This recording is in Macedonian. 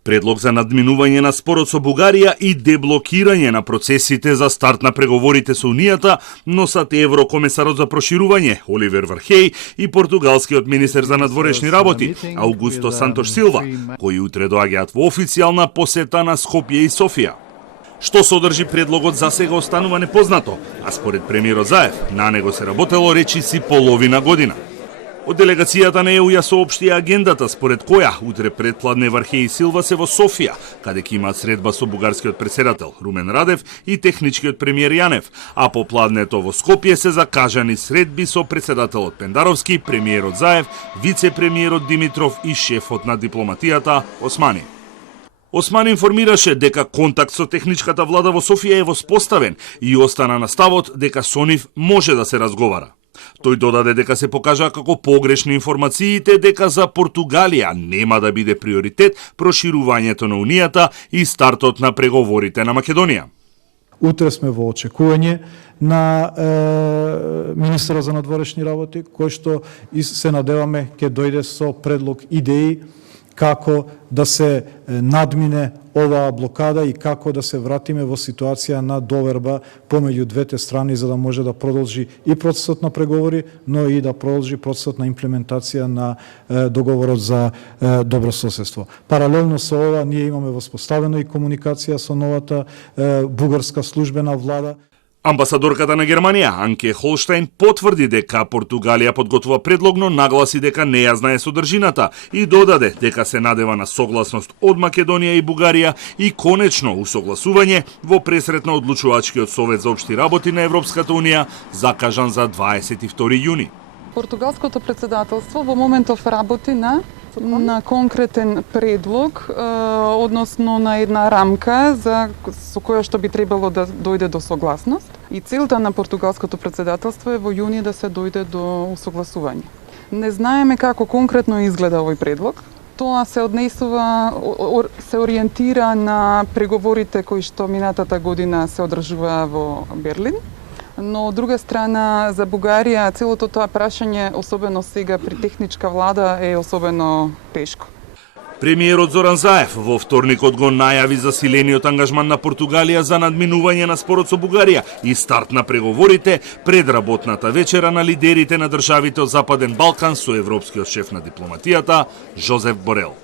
Предлог за надминување на спорот со Бугарија и деблокирање на процесите за старт на преговорите со Унијата носат еврокомесарот за проширување Оливер Вархеј и португалскиот министер за надворешни работи Аугусто Сантош Силва, кои утре доаѓаат во официјална посета на Скопје и Софија. Што содржи предлогот за сега останува непознато, а според премиерот Заев, на него се работело речиси половина година. Од делегацијата на ЕУ ја соопшти агендата според која утре предпладне Вархеј и Силва се во Софија, каде ќе имаат средба со бугарскиот претседател Румен Радев и техничкиот премиер Јанев, а попладнето во Скопје се закажани средби со претседателот Пендаровски, премиерот Заев, вице-премиерот Димитров и шефот на дипломатијата Османи. Османи информираше дека контакт со техничката влада во Софија е воспоставен и остана на ставот дека со нив може да се разговара. Тој додаде дека се покажа како погрешни информациите дека за Португалија нема да биде приоритет проширувањето на Унијата и стартот на преговорите на Македонија. Утре сме во очекување на министерот за надворешни работи, кој што се надеваме ќе дојде со предлог идеи како да се надмине оваа блокада и како да се вратиме во ситуација на доверба помеѓу двете страни за да може да продолжи и процесот на преговори, но и да продолжи процесот на имплементација на договорот за добрососедство. Паралелно со ова ние имаме воспоставена и комуникација со новата бугарска службена влада. Амбасадорката на Германија, Анке Холштайн, потврди дека Португалија подготвува предлог, но нагласи дека не ја знае содржината и додаде дека се надева на согласност од Македонија и Бугарија и конечно усогласување во пресретна одлучувачкиот совет за општи работи на Европската Унија, закажан за 22 јуни. Португалското председателство во моментов работи на конкретен предлог, односно на една рамка со која што би требало да дојде до согласност. И целта на португалското председателство е во јуни да се дојде до усогласување. Не знаеме како конкретно изгледа овој предлог. Тоа се однесува, се ориентира на преговорите кои што минатата година се одржуваа во Берлин. Но од друга страна за Бугарија целото тоа прашање, особено сега при техничка влада, е особено тешко. Премиерот Зоран Заев во вторникот го најави засилениот ангажман на Португалија за надминување на спорот со Бугарија и старт на преговорите пред работната вечера на лидерите на државите од Западен Балкан со европскиот шеф на дипломатијата Жозеф Борел.